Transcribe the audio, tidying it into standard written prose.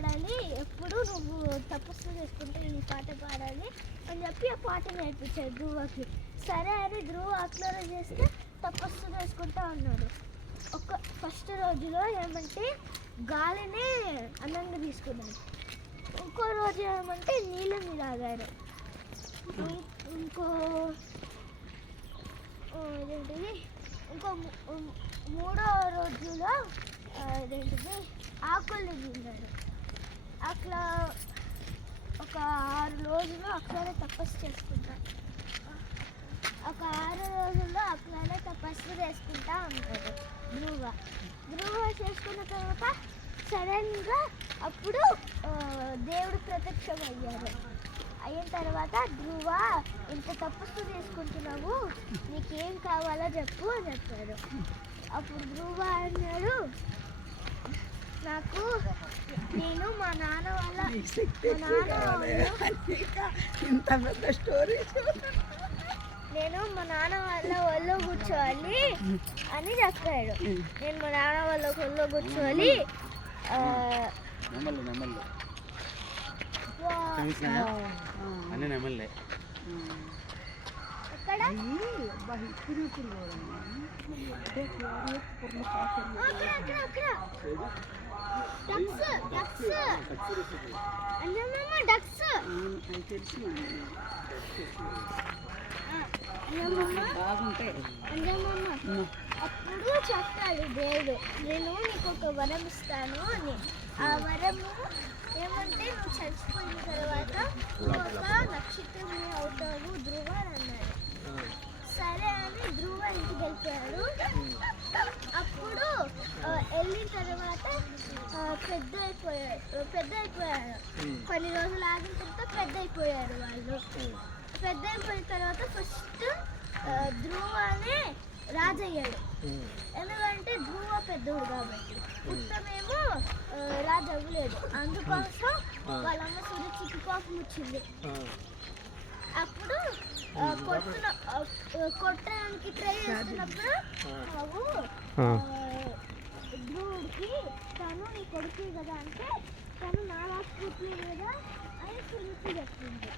పాడాలి, ఎప్పుడు నువ్వు తపస్సు చేసుకుంటే ఈ పాట పాడాలి అని చెప్పి ఆ పాట నేర్పించారు ధ్రువకి. సరే అని ధ్రువ అట్లా చేస్తే తపస్సు చేసుకుంటా ఉన్నాడు. ఫస్ట్ రోజులో ఏమంటే గాలిని అందంగా తీసుకున్నాడు. ఇంకో రోజు ఏమంటే నీళ్ళని తాగారు. ఇంకో ఇదేంటిది ఇంకో మూడో రోజులో ఇదేంటిది ఆకుల్ని తిన్నారు. అట్లా ఒక 6 రోజులు అట్లానే తపస్సు చేసుకుంటారు. ఒక 6 రోజుల్లో అట్లానే తపస్సు చేసుకుంటా ఉంటాడు ధ్రువ చేసుకున్న తర్వాత సడన్గా అప్పుడు దేవుడు ప్రత్యక్షం అయిన తర్వాత ధ్రువ ఇంత తపస్సు చేసుకుంటున్నావు, నీకేం కావాలో చెప్పు అని చెప్పాడు. అప్పుడు ధ్రువ అన్నాడు, నాకు నేను మా నాన్న వాళ్ళ ఒళ్ళో కూర్చోవాలి అని చెప్పాడు. నేను మా నాన్న వాళ్ళ ఒళ్ళో కూర్చోవాలి. అప్పుడు చెప్తాడు దేవుడు, నేను నీకు ఒక వరం ఇస్తాను అని. ఆ వరము ఏమంటే నువ్వు చచ్చిపోయిన తర్వాత ఒక నక్షత్రం అవుతావు ధ్రువ అని అన్నాడు. సరే అని ధ్రువ ఇంటికి వెళ్ళిపోయాడు. అప్పుడు వెళ్ళిన తర్వాత పెద్ద అయిపోయారు. కొన్ని రోజులు ఆగిన తర్వాత పెద్ద అయిపోయారు వాళ్ళు. పెద్ద అయిపోయిన తర్వాత ఫస్ట్ ధ్రువనే రాజు అయ్యాడు. ఎందుకంటే ధ్రువ పెద్దోడు కాబట్టి. ఉత్తమేమో రాజు అవ్వలేదు. అందుకోసం వాళ్ళమ్మ సురుచికి కోపం వచ్చింది. అప్పుడు కొట్టడానికి ట్రై చేస్తున్నప్పుడు ధ్రువుడికి తను నీ కొడుకు కదా అంటే తను నా రాష్ట్ర కదా అని సురుచి చెప్పింది.